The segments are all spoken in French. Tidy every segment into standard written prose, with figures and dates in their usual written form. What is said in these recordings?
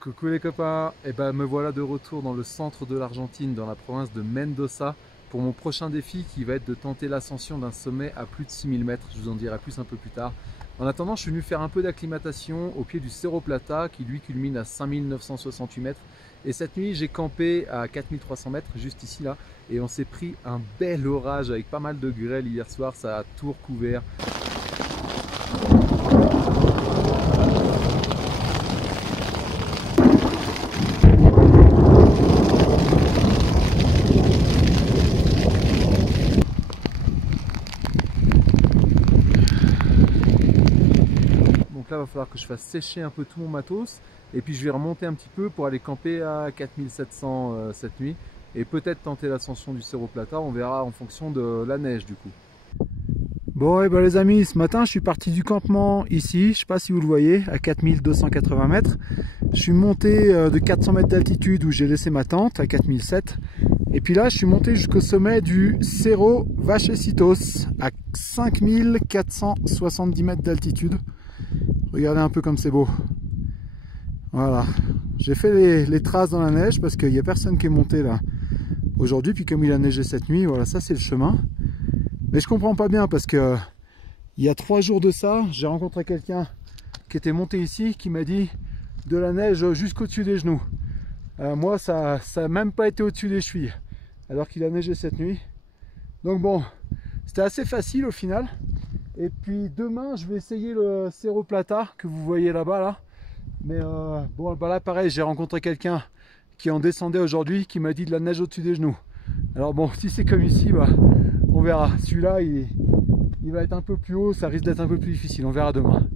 Coucou les copains, et ben me voilà de retour dans le centre de l'Argentine, dans la province de Mendoza, pour mon prochain défi qui va être de tenter l'ascension d'un sommet à plus de 6000 mètres. Je vous en dirai plus un peu plus tard. En attendant, je suis venu faire un peu d'acclimatation au pied du Cerro Plata qui lui culmine à 5968 mètres. Et cette nuit, j'ai campé à 4300 mètres, juste ici là, et on s'est pris un bel orage avec pas mal de grêle hier soir, ça a tout recouvert. Donc là, il va falloir que je fasse sécher un peu tout mon matos. Et puis je vais remonter un petit peu pour aller camper à 4700 cette nuit. Et peut-être tenter l'ascension du Cerro Plata. On verra en fonction de la neige du coup. Bon, et ben les amis, ce matin je suis parti du campement ici. Je sais pas si vous le voyez, à 4280 mètres. Je suis monté de 400 mètres d'altitude où j'ai laissé ma tente à 4007. Et puis là, je suis monté jusqu'au sommet du Cerro Vachecitos à 5470 mètres d'altitude. Regardez un peu comme c'est beau. Voilà, j'ai fait les traces dans la neige parce qu'il n'y a personne qui est monté là aujourd'hui. Puis comme il a neigé cette nuit, voilà, ça c'est le chemin. Mais je comprends pas bien parce que il y a 3 jours de ça, j'ai rencontré quelqu'un qui était monté ici qui m'a dit de la neige jusqu'au-dessus des genoux. Moi, ça n'a même pas été au-dessus des chevilles alors qu'il a neigé cette nuit. Donc bon, c'était assez facile au final. Et puis demain, je vais essayer le Cerro Plata que vous voyez là-bas là. Mais bon, bah là pareil, j'ai rencontré quelqu'un qui en descendait aujourd'hui, qui m'a dit de la neige au-dessus des genoux. Alors bon, si c'est comme ici, bah, on verra. Celui-là, il va être un peu plus haut, ça risque d'être un peu plus difficile, on verra demain.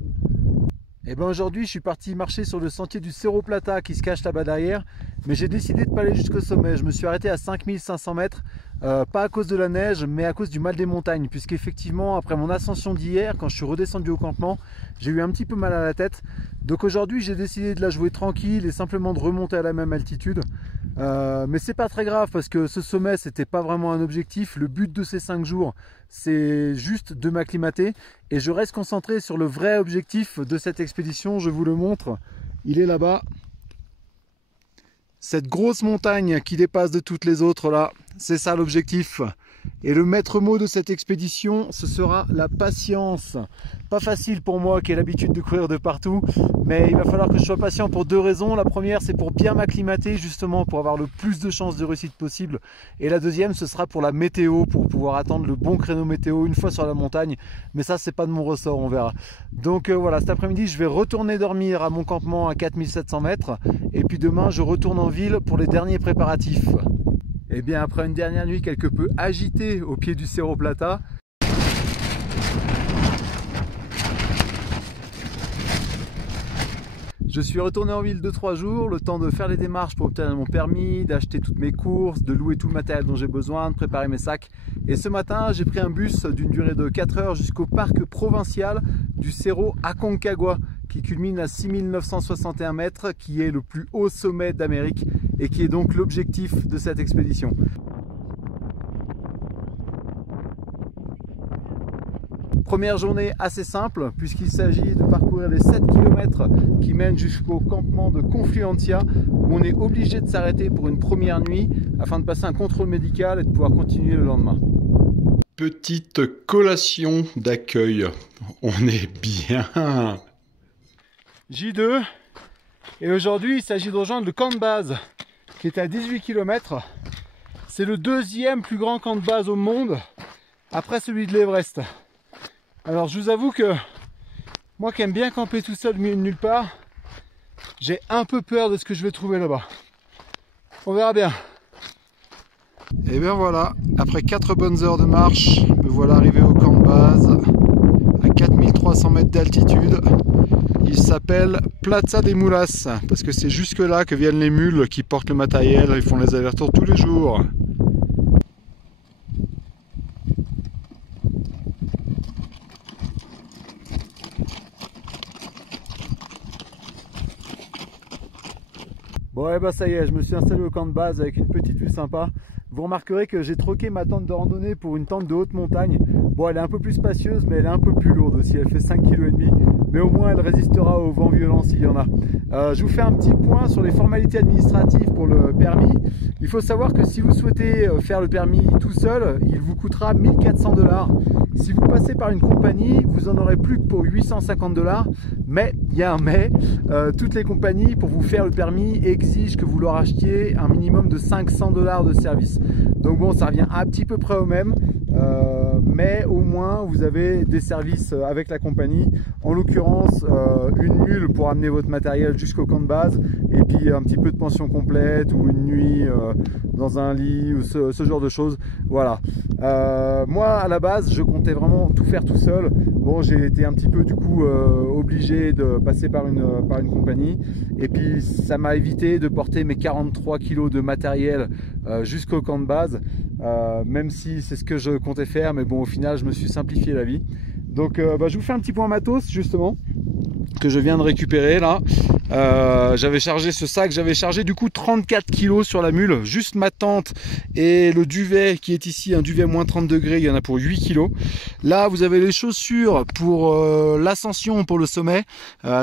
Et ben aujourd'hui, je suis parti marcher sur le sentier du Cerro Plata qui se cache là-bas derrière. Mais j'ai décidé de ne pas aller jusqu'au sommet. Je me suis arrêté à 5500 mètres. Pas à cause de la neige, mais à cause du mal des montagnes. Puisqu'effectivement, après mon ascension d'hier, quand je suis redescendu au campement, j'ai eu un petit peu mal à la tête. Donc aujourd'hui, j'ai décidé de la jouer tranquille et simplement de remonter à la même altitude. Mais c'est pas très grave parce que ce sommet, c'était pas vraiment un objectif. Le but de ces 5 jours, c'est juste de m'acclimater. Et je reste concentré sur le vrai objectif de cette expédition. Je vous le montre. Il est là-bas. Cette grosse montagne qui dépasse de toutes les autres là, c'est ça l'objectif. Et le maître mot de cette expédition, ce sera la patience. Pas facile pour moi qui ai l'habitude de courir de partout, mais il va falloir que je sois patient pour 2 raisons. La première, c'est pour bien m'acclimater, justement pour avoir le plus de chances de réussite possible. Et la deuxième, ce sera pour la météo, pour pouvoir attendre le bon créneau météo une fois sur la montagne. Mais ça, c'est pas de mon ressort, on verra. Donc voilà, cet après-midi, je vais retourner dormir à mon campement à 4700 mètres. Et puis demain, je retourne en ville pour les derniers préparatifs. Et bien après une dernière nuit quelque peu agitée au pied du Cerro Plata, je suis retourné en ville 2-3 jours, le temps de faire les démarches pour obtenir mon permis, d'acheter toutes mes courses, de louer tout le matériel dont j'ai besoin, de préparer mes sacs. Et ce matin, j'ai pris un bus d'une durée de 4 heures jusqu'au parc provincial du Cerro Aconcagua, qui culmine à 6961 mètres, qui est le plus haut sommet d'Amérique et qui est donc l'objectif de cette expédition. Première journée assez simple puisqu'il s'agit de parcourir les 7 km qui mènent jusqu'au campement de Confluencia où on est obligé de s'arrêter pour une première nuit afin de passer un contrôle médical et de pouvoir continuer le lendemain. Petite collation d'accueil, on est bien. J2 et aujourd'hui il s'agit de rejoindre le camp de base qui est à 18 km. C'est le 2e plus grand camp de base au monde après celui de l'Everest. Alors je vous avoue que moi qui aime bien camper tout seul au milieu de nulle part, j'ai un peu peur de ce que je vais trouver là-bas. On verra bien. Et bien voilà, après 4 bonnes heures de marche, me voilà arrivé au camp de base à 4300 mètres d'altitude. Il s'appelle Plaza de Mulas parce que c'est jusque là que viennent les mules qui portent le matériel, ils font les allers-retours tous les jours. Bon et bah ça y est, je me suis installé au camp de base avec une petite vue sympa. Vous remarquerez que j'ai troqué ma tente de randonnée pour une tente de haute montagne. Bon, elle est un peu plus spacieuse, mais elle est un peu plus lourde aussi. Elle fait 5,5 kg. mais au moins elle résistera au vent violent s'il y en a. Je vous fais un petit point sur les formalités administratives pour le permis. Il faut savoir que si vous souhaitez faire le permis tout seul, il vous coûtera 1 400 $. Si vous passez par une compagnie, vous en aurez plus que pour 850 $. Mais, il y a un mais, toutes les compagnies pour vous faire le permis exigent que vous leur achetiez un minimum de 500 $ de service. Donc bon, ça revient un petit peu près au même, mais au moins vous avez des services avec la compagnie. En l'occurrence, une mule pour amener votre matériel jusqu'au camp de base, et puis un petit peu de pension complète ou une nuit dans un lit ou ce genre de choses. Voilà. Moi à la base je comptais vraiment tout faire tout seul. Bon, j'ai été un petit peu du coup obligé de passer par une compagnie, et puis ça m'a évité de porter mes 43 kg de matériel jusqu'au camp de base, même si c'est ce que je comptais faire, mais bon, au final je me suis simplifié la vie. Donc je vous fais un petit point matos justement que je viens de récupérer là. J'avais chargé ce sac, j'avais chargé du coup 34 kg sur la mule, juste ma tente et le duvet qui est ici, un duvet moins 30 degrés, il y en a pour 8 kg. Là vous avez les chaussures pour l'ascension, pour le sommet,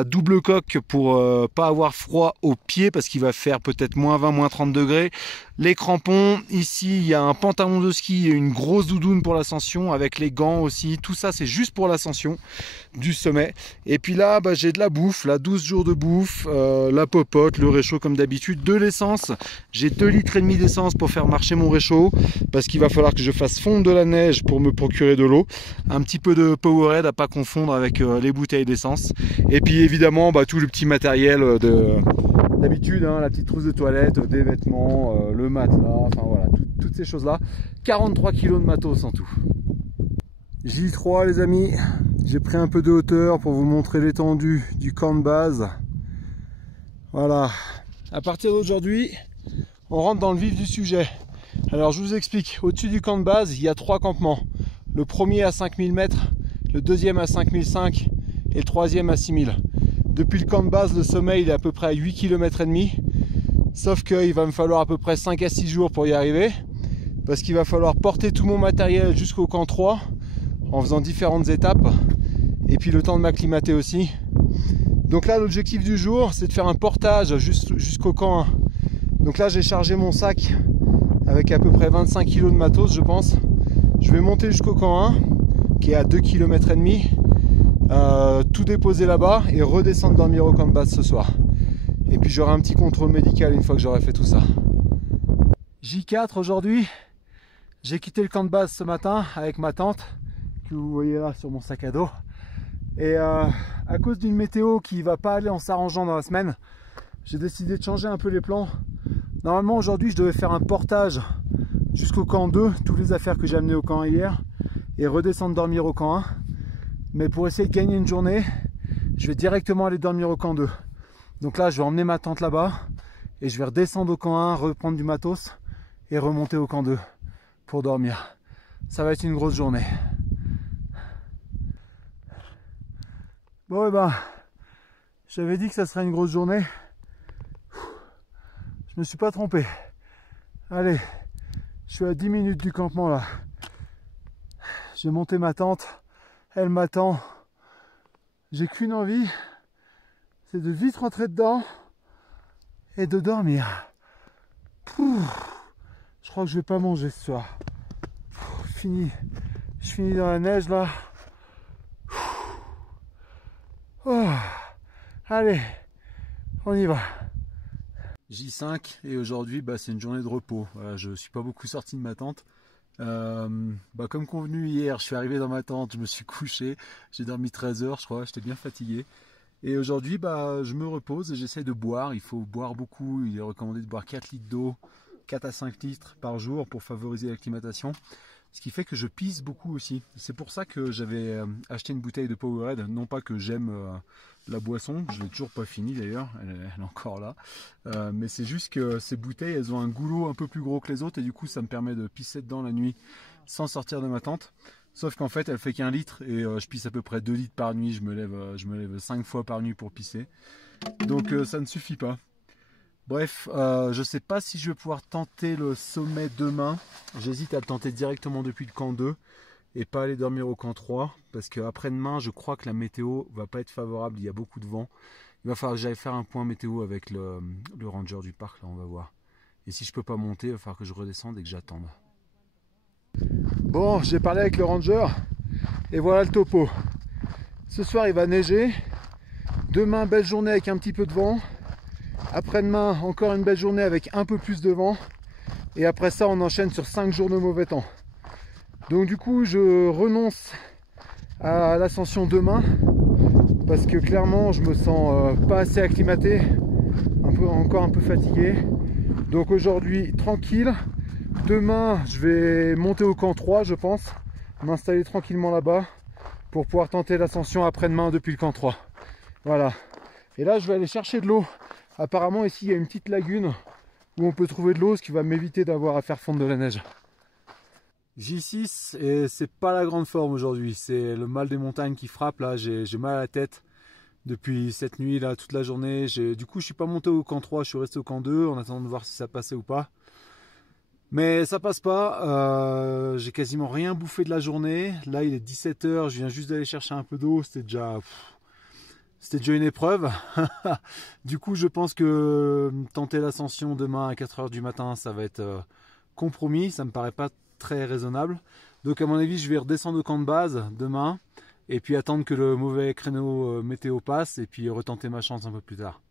double coque pour pas avoir froid aux pieds parce qu'il va faire peut-être moins 20, moins 30 degrés. Les crampons, ici il y a un pantalon de ski et une grosse doudoune pour l'ascension avec les gants aussi, tout ça c'est juste pour l'ascension du sommet. Et puis là j'ai de la bouffe, là 12 jours de bouffe, la popote, le réchaud comme d'habitude, de l'essence. J'ai 2,5 litres d'essence pour faire marcher mon réchaud parce qu'il va falloir que je fasse fondre de la neige pour me procurer de l'eau. Un petit peu de Powerade à pas confondre avec les bouteilles d'essence. Et puis évidemment tout le petit matériel d'habitude, hein, la petite trousse de toilette, des vêtements, le matelas, enfin voilà, toutes ces choses là. 43 kg de matos en tout. J3 les amis, j'ai pris un peu de hauteur pour vous montrer l'étendue du camp de base. Voilà, à partir d'aujourd'hui, on rentre dans le vif du sujet. Alors je vous explique, au-dessus du camp de base, il y a 3 campements. Le premier à 5000 mètres, le deuxième à 5005 et le troisième à 6000. Depuis le camp de base, le sommet il est à peu près à 8 km et demi. Sauf qu'il va me falloir à peu près 5 à 6 jours pour y arriver. Parce qu'il va falloir porter tout mon matériel jusqu'au camp 3 en faisant différentes étapes. Et puis le temps de m'acclimater aussi. Donc là l'objectif du jour c'est de faire un portage jusqu'au camp 1. Donc là j'ai chargé mon sac avec à peu près 25 kg de matos je pense. Je vais monter jusqu'au camp 1 qui est à 2 km et demi. Tout déposer là-bas et redescendre dormir au camp de base ce soir. Et puis j'aurai un petit contrôle médical une fois que j'aurai fait tout ça. J4 aujourd'hui, j'ai quitté le camp de base ce matin avec ma tente que vous voyez là sur mon sac à dos. Et à cause d'une météo qui va pas aller en s'arrangeant dans la semaine, j'ai décidé de changer un peu les plans. Normalement aujourd'hui je devais faire un portage jusqu'au camp 2, toutes les affaires que j'ai amenées au camp 1 hier, et redescendre dormir au camp 1. Mais pour essayer de gagner une journée, je vais directement aller dormir au camp 2. Donc là, je vais emmener ma tente là-bas et je vais redescendre au camp 1, reprendre du matos et remonter au camp 2 pour dormir. Ça va être une grosse journée. Bon, et j'avais dit que ça serait une grosse journée. Je me suis pas trompé. Allez, je suis à 10 minutes du campement là. J'ai monté ma tente. Elle m'attend. J'ai qu'une envie, c'est de vite rentrer dedans et de dormir. Je crois que je vais pas manger ce soir. Fini. Je finis dans la neige là. Oh. Allez, on y va. J5 et aujourd'hui c'est une journée de repos. Voilà, je suis pas beaucoup sorti de ma tente. Comme convenu hier, je suis arrivé dans ma tente, je me suis couché, j'ai dormi 13 heures je crois, j'étais bien fatigué. Et aujourd'hui je me repose et j'essaie de boire. Il faut boire beaucoup, il est recommandé de boire 4 litres d'eau, 4 à 5 litres par jour pour favoriser l'acclimatation. Ce qui fait que je pisse beaucoup aussi. C'est pour ça que j'avais acheté une bouteille de Powerade. Non pas que j'aime la boisson, je l'ai toujours pas fini d'ailleurs, elle est encore là. Mais c'est juste que ces bouteilles, elles ont un goulot un peu plus gros que les autres et du coup ça me permet de pisser dedans la nuit sans sortir de ma tente. Sauf qu'en fait elle fait qu'1 litre et je pisse à peu près 2 litres par nuit, je me lève 5 fois par nuit pour pisser. Donc ça ne suffit pas. Bref, je sais pas si je vais pouvoir tenter le sommet demain. J'hésite à le tenter directement depuis le camp 2. et pas aller dormir au camp 3 parce qu'après-demain je crois que la météo va pas être favorable, il y a beaucoup de vent. Il va falloir que j'aille faire un point météo avec le ranger du parc, là on va voir. Et si je peux pas monter, il va falloir que je redescende et que j'attende. Bon, j'ai parlé avec le ranger et voilà le topo. Ce soir il va neiger. Demain, belle journée avec un petit peu de vent. Après-demain, encore une belle journée avec un peu plus de vent. Et après ça, on enchaîne sur 5 jours de mauvais temps. Donc du coup, je renonce à l'ascension demain. Parce que clairement, je me sens pas assez acclimaté. Encore un peu fatigué. Donc aujourd'hui, tranquille. Demain, je vais monter au camp 3, je pense. M'installer tranquillement là-bas. Pour pouvoir tenter l'ascension après-demain depuis le camp 3. Voilà. Et là, je vais aller chercher de l'eau. Apparemment, ici, il y a une petite lagune où on peut trouver de l'eau, ce qui va m'éviter d'avoir à faire fondre de la neige. J6, et c'est pas la grande forme aujourd'hui. C'est le mal des montagnes qui frappe. Là, j'ai mal à la tête depuis cette nuit, là, toute la journée. Du coup, je suis pas monté au camp 3, je suis resté au camp 2 en attendant de voir si ça passait ou pas. Mais ça passe pas. J'ai quasiment rien bouffé de la journée. Là, il est 17 h. Je viens juste d'aller chercher un peu d'eau. C'était déjà une épreuve. Du coup, je pense que tenter l'ascension demain à 4 h du matin, ça va être compromis. Ça me paraît pas très raisonnable. Donc, à mon avis, je vais redescendre au camp de base demain et puis attendre que le mauvais créneau météo passe et puis retenter ma chance un peu plus tard.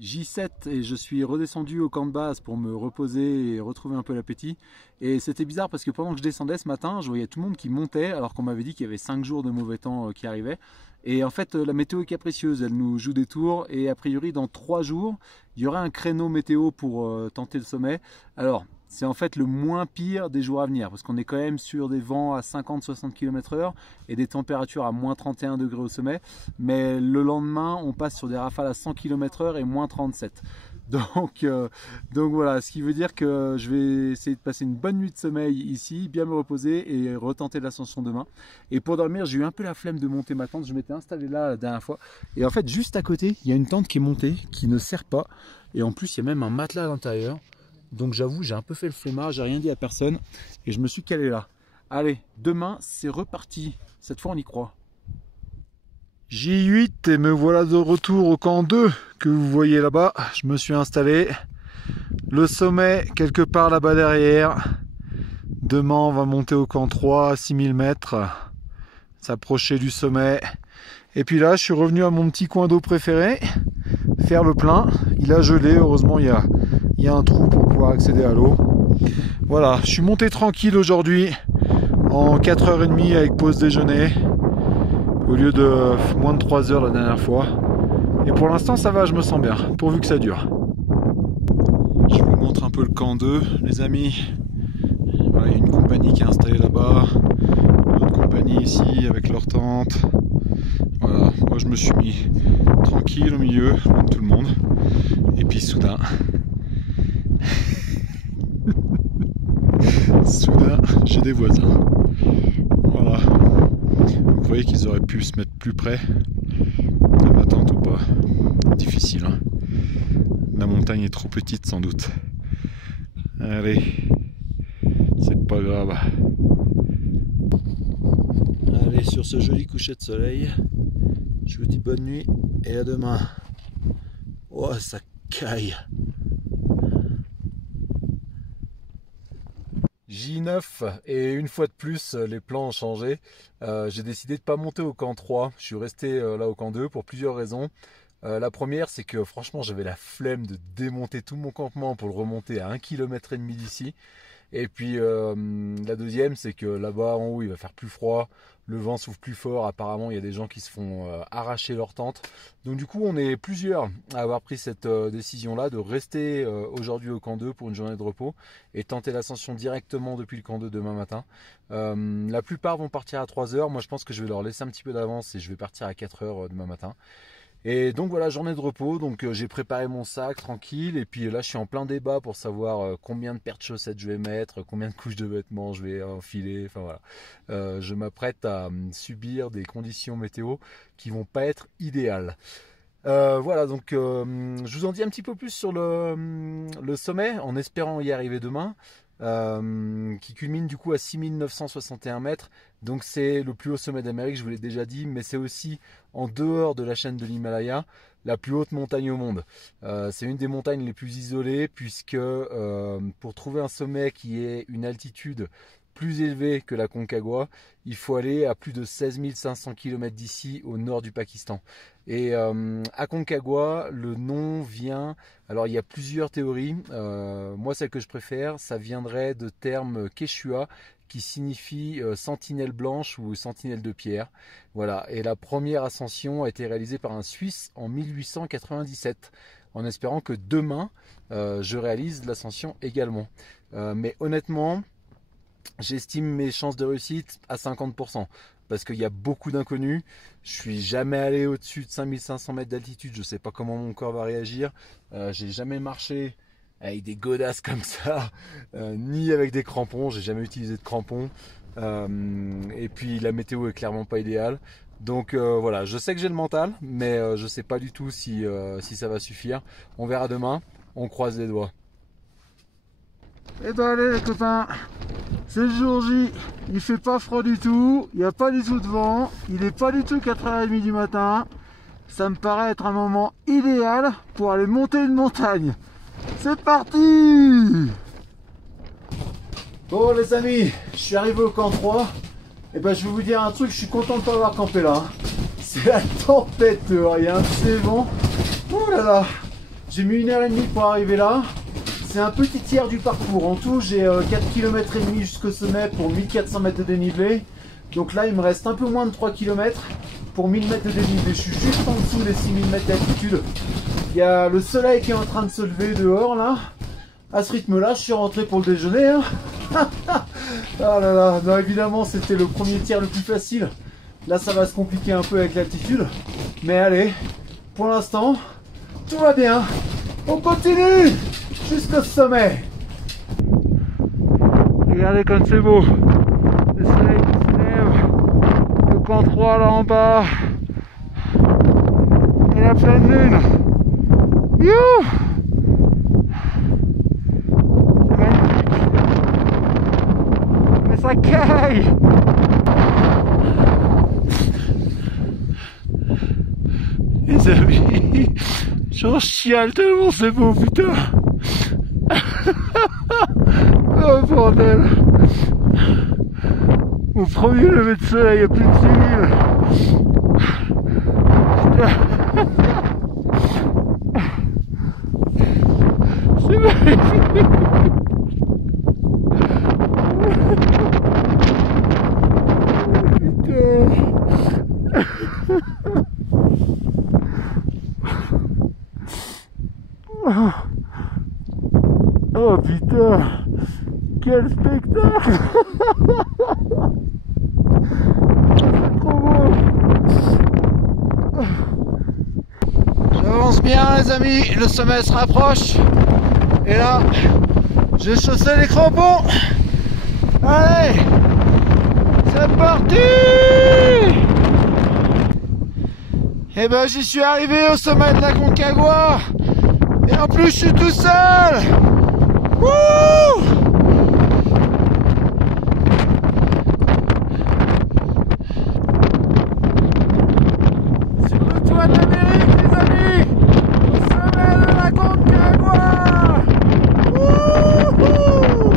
J7 et je suis redescendu au camp de base pour me reposer et retrouver un peu l'appétit. Et c'était bizarre parce que pendant que je descendais ce matin, je voyais tout le monde qui montait alors qu'on m'avait dit qu'il y avait 5 jours de mauvais temps qui arrivaient. Et en fait, la météo est capricieuse, elle nous joue des tours et a priori dans 3 jours, il y aurait un créneau météo pour tenter le sommet. Alors, c'est en fait le moins pire des jours à venir parce qu'on est quand même sur des vents à 50-60 km/h et des températures à moins 31 degrés au sommet. Mais le lendemain, on passe sur des rafales à 100 km/h et moins 37. Donc voilà, ce qui veut dire que je vais essayer de passer une bonne nuit de sommeil ici, bien me reposer et retenter l'ascension demain. Et pour dormir, j'ai eu un peu la flemme de monter ma tente. Je m'étais installé là la dernière fois. Et en fait, juste à côté, il y a une tente qui est montée, qui ne sert pas. Et en plus, il y a même un matelas à l'intérieur. Donc j'avoue, j'ai un peu fait le flemmard, j'ai rien dit à personne et je me suis calé là. Allez, demain c'est reparti. Cette fois on y croit. J8 et me voilà de retour au camp 2 que vous voyez là-bas. Je me suis installé. Le sommet quelque part là-bas derrière. Demain on va monter au camp 3 à 6000 mètres. S'approcher du sommet. Et puis là je suis revenu à mon petit coin d'eau préféré. Faire le plein. Il a gelé, heureusement il y a un trou pour pouvoir accéder à l'eau. Voilà, je suis monté tranquille aujourd'hui en 4h30 avec pause déjeuner au lieu de moins de 3 heures la dernière fois. Et pour l'instant ça va, je me sens bien, pourvu que ça dure. Je vous montre un peu le camp 2, les amis. Voilà, il y a une compagnie qui est installée là-bas, une autre compagnie ici avec leur tente. Voilà, moi je me suis mis tranquille au milieu, comme tout le monde. Et puis soudain, j'ai des voisins. Voilà. Vous voyez qu'ils auraient pu se mettre plus près de ma tente ou pas. Difficile, hein. La montagne est trop petite sans doute. Allez, c'est pas grave. Allez, sur ce joli coucher de soleil, je vous dis bonne nuit et à demain. Oh, ça caille. J9 et une fois de plus les plans ont changé. J'ai décidé de ne pas monter au camp 3. Je suis resté là au camp 2 pour plusieurs raisons. La première, c'est que franchement j'avais la flemme de démonter tout mon campement pour le remonter à 1,5 km d'ici. Et puis la deuxième, c'est que là-bas en haut il va faire plus froid, le vent souffle plus fort, apparemment il y a des gens qui se font arracher leur tente. Donc du coup on est plusieurs à avoir pris cette décision là de rester aujourd'hui au camp 2 pour une journée de repos et tenter l'ascension directement depuis le camp 2 demain matin. La plupart vont partir à 3 h, moi je pense que je vais leur laisser un petit peu d'avance et je vais partir à 4 h demain matin. Et donc voilà, journée de repos, donc j'ai préparé mon sac tranquille et puis là je suis en plein débat pour savoir combien de paires de chaussettes je vais mettre, combien de couches de vêtements je vais enfiler, enfin voilà. Je m'apprête à subir des conditions météo qui vont pas être idéales. Voilà, donc je vous en dis un petit peu plus sur le sommet en espérant y arriver demain. qui culmine du coup à 6961 mètres. Donc c'est le plus haut sommet d'Amérique, je vous l'ai déjà dit, mais c'est aussi en dehors de la chaîne de l'Himalaya la plus haute montagne au monde. C'est une des montagnes les plus isolées puisque pour trouver un sommet qui ait une altitude plus élevée que la Concagua, il faut aller à plus de 16 500 km d'ici au nord du Pakistan. Et Aconcagua, le nom vient, alors il y a plusieurs théories, moi celle que je préfère, ça viendrait de termes quechua qui signifie sentinelle blanche ou sentinelle de pierre. Voilà, et la première ascension a été réalisée par un Suisse en 1897, en espérant que demain je réalise l'ascension également. Mais honnêtement, j'estime mes chances de réussite à 50%. Parce qu'il y a beaucoup d'inconnus. Je suis jamais allé au-dessus de 5500 mètres d'altitude. Je ne sais pas comment mon corps va réagir. J'ai jamais marché avec des godasses comme ça, ni avec des crampons. J'ai jamais utilisé de crampons. Et puis la météo est clairement pas idéale. Donc voilà, je sais que j'ai le mental, mais je sais pas du tout si ça va suffire. On verra demain. On croise les doigts. Et ben allez les copains, c'est le jour J, il fait pas froid du tout, il n'y a pas du tout de vent, il n'est pas du tout 4h30 du matin. Ça me paraît être un moment idéal pour aller monter une montagne. C'est parti! Bon les amis, je suis arrivé au camp 3. Et ben je vais vous dire un truc, je suis content de ne pas avoir campé là. C'est la tempête, il y a un petit vent. Ouh là là, j'ai mis 1h30 pour arriver là. C'est un petit tiers du parcours. En tout, j'ai 4 km et demi jusqu'au sommet pour 1400 mètres de dénivelé. Donc là, il me reste un peu moins de 3 km pour 1000 mètres de dénivelé. Je suis juste en dessous des 6000 mètres d'altitude. Il y a le soleil qui est en train de se lever dehors là. À ce rythme-là, je suis rentré pour le déjeuner. Hein. Ah là là, non, évidemment, c'était le premier tiers le plus facile. Là, ça va se compliquer un peu avec l'altitude. Mais allez, pour l'instant, tout va bien. On continue jusqu'au sommet. Regardez comme c'est beau. Le soleil qui se lève. Le camp 3 là en bas. Et la pleine lune. Youh! C'est magnifique. Mais ça caille. Les amis, j'en chiale tellement c'est beau, putain. Oh bordel. Au premier lever de soleil, il n'y a plus de civil. C'est magnifique. Oh putain, quel spectacle. C'est trop beau. J'avance bien les amis, le sommet se rapproche. Et là, j'ai chaussé les crampons. Allez, c'est parti. Et ben j'y suis arrivé au sommet de la Concagua. Et en plus je suis tout seul. Wouh! Sur le toit de l'Amérique les amis, au sommet de la Concagua. Wouhou!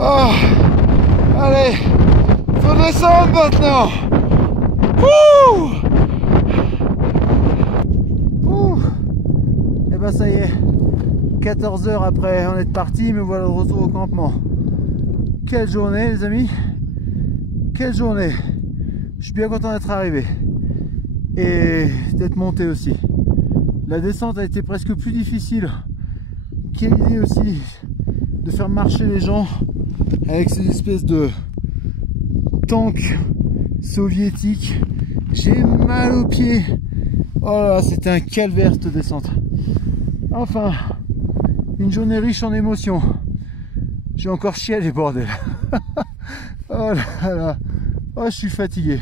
Oh, allez, faut descendre maintenant. Ouh! Ouh! Et ben ça y est, 14 heures après on est parti, me voilà de retour au campement. Quelle journée les amis, quelle journée. Je suis bien content d'être arrivé et d'être monté aussi. La descente a été presque plus difficile. Quelle idée aussi de faire marcher les gens avec ces espèces de tanks soviétiques. J'ai mal aux pieds. Oh là là, c'était un calvaire cette descente. Enfin, une journée riche en émotions. J'ai encore chialé, bordel. Oh là là. Oh, je suis fatigué.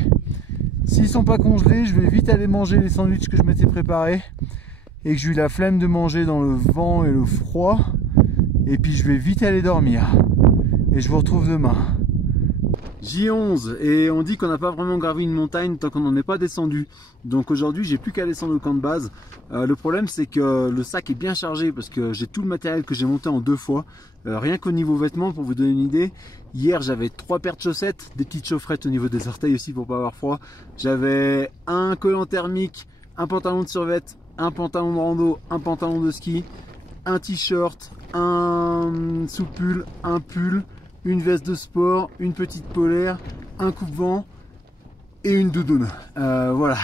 S'ils sont pas congelés, je vais vite aller manger les sandwichs que je m'étais préparés et que j'ai eu la flemme de manger dans le vent et le froid. Et puis je vais vite aller dormir. Et je vous retrouve demain. J11, et on dit qu'on n'a pas vraiment gravi une montagne tant qu'on n'en est pas descendu. Donc aujourd'hui j'ai plus qu'à descendre au camp de base. Le problème c'est que le sac est bien chargé parce que j'ai tout le matériel que j'ai monté en 2 fois. Rien qu'au niveau vêtements, pour vous donner une idée, hier j'avais 3 paires de chaussettes, des petites chaufferettes au niveau des orteils aussi pour pas avoir froid. J'avais un collant thermique, un pantalon de survêt, un pantalon de rando, un pantalon de ski, un t-shirt, un sous-pull, un pull, une veste de sport, une petite polaire, un coupe-vent et une doudoune. Voilà,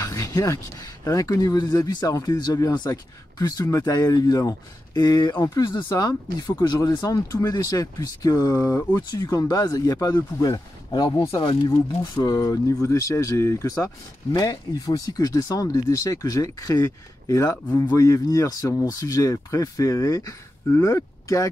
rien qu'au niveau des habits, ça remplit déjà bien un sac. Plus tout le matériel évidemment. Et en plus de ça, il faut que je redescende tous mes déchets, puisque au-dessus du camp de base, il n'y a pas de poubelle. Alors bon, ça va, niveau bouffe, niveau déchets, j'ai que ça. Mais il faut aussi que je descende les déchets que j'ai créés. Et là, vous me voyez venir sur mon sujet préféré, le caca.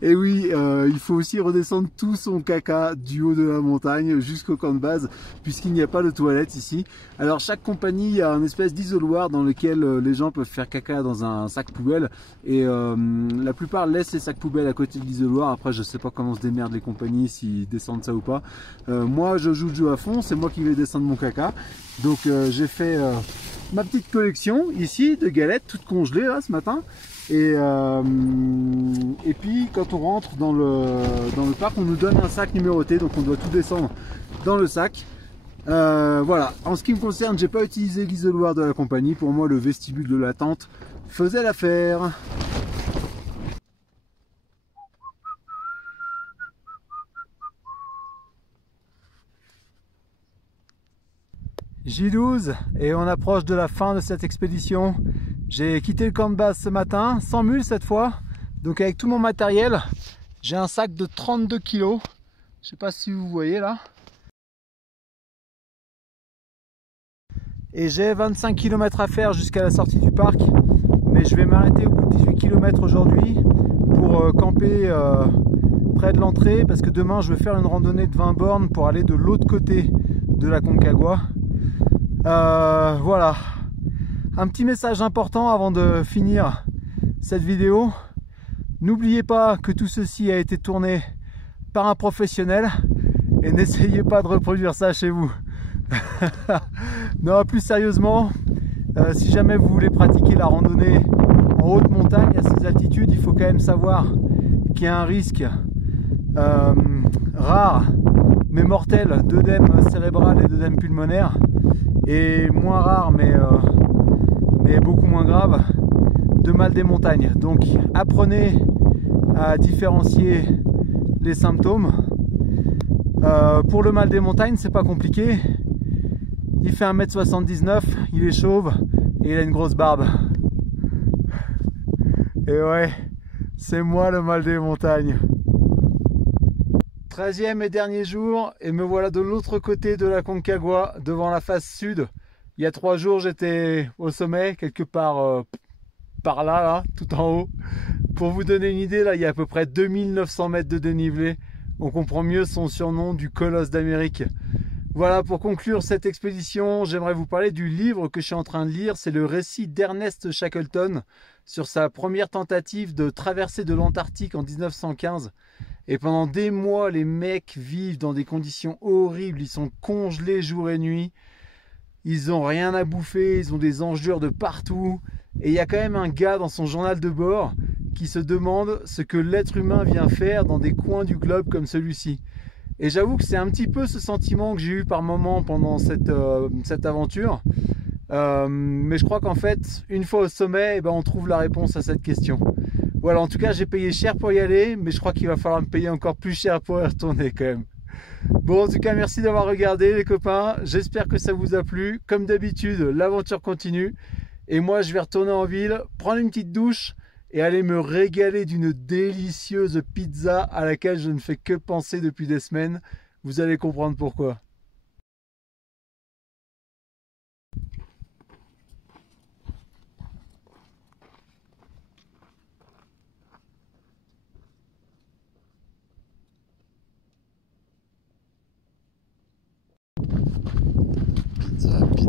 Et oui, il faut aussi redescendre tout son caca du haut de la montagne jusqu'au camp de base, puisqu'il n'y a pas de toilette ici. Alors chaque compagnie a une espèce d'isoloir dans lequel les gens peuvent faire caca dans un sac poubelle, et la plupart laissent les sacs poubelles à côté de l'isoloir. Après je sais pas comment se démerdent les compagnies, s'ils descendent ça ou pas. Moi je joue le jeu à fond, c'est moi qui vais descendre mon caca. Donc j'ai fait ma petite collection ici de galettes toutes congelées là ce matin. Et puis quand on rentre dans le parc, on nous donne un sac numéroté, donc on doit tout descendre dans le sac. Voilà, en ce qui me concerne, j'ai pas utilisé l'isoloir de la compagnie. Pour moi, le vestibule de la tente faisait l'affaire. J12, et on approche de la fin de cette expédition. J'ai quitté le camp de base ce matin, sans mule cette fois. Donc avec tout mon matériel, j'ai un sac de 32 kg. Je sais pas si vous voyez là. Et j'ai 25 km à faire jusqu'à la sortie du parc. Mais je vais m'arrêter au bout de 18 km aujourd'hui pour camper près de l'entrée. Parce que demain je vais faire une randonnée de 20 bornes pour aller de l'autre côté de la Concagua. Voilà. Un petit message important avant de finir cette vidéo. N'oubliez pas que tout ceci a été tourné par un professionnel et n'essayez pas de reproduire ça chez vous. Non, plus sérieusement, si jamais vous voulez pratiquer la randonnée en haute montagne à ces altitudes, il faut quand même savoir qu'il y a un risque rare mais mortel d'œdème cérébral et d'œdème pulmonaire, et moins rare mais beaucoup moins grave, de mal des montagnes. Donc apprenez à différencier les symptômes. Pour le mal des montagnes, c'est pas compliqué. Il fait 1m79, il est chauve et il a une grosse barbe. Et ouais, c'est moi le mal des montagnes. 13e et dernier jour, et me voilà de l'autre côté de la Concagua, devant la face sud. Il y a 3 jours, j'étais au sommet, quelque part par là, tout en haut. Pour vous donner une idée, là, il y a à peu près 2900 mètres de dénivelé. On comprend mieux son surnom du Colosse d'Amérique. Voilà, pour conclure cette expédition, j'aimerais vous parler du livre que je suis en train de lire. C'est le récit d'Ernest Shackleton sur sa première tentative de traversée de l'Antarctique en 1915. Et pendant des mois, les mecs vivent dans des conditions horribles. Ils sont congelés jour et nuit. Ils n'ont rien à bouffer, ils ont des engelures de partout. Et il y a quand même un gars dans son journal de bord qui se demande ce que l'être humain vient faire dans des coins du globe comme celui-ci. Et j'avoue que c'est un petit peu ce sentiment que j'ai eu par moment pendant cette aventure. Mais je crois qu'en fait, une fois au sommet, on trouve la réponse à cette question. Voilà, en tout cas, j'ai payé cher pour y aller, mais je crois qu'il va falloir me payer encore plus cher pour y retourner quand même. Bon, en tout cas, merci d'avoir regardé les copains. J'espère que ça vous a plu. Comme d'habitude, l'aventure continue. Et moi, je vais retourner en ville, prendre une petite douche et aller me régaler d'une délicieuse pizza à laquelle je ne fais que penser depuis des semaines. Vous allez comprendre pourquoi.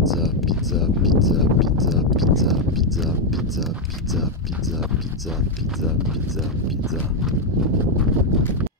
pizza, pizza, pizza, pizza, pizza, pizza, pizza, pizza, pizza, pizza, pizza, pizza, pizza.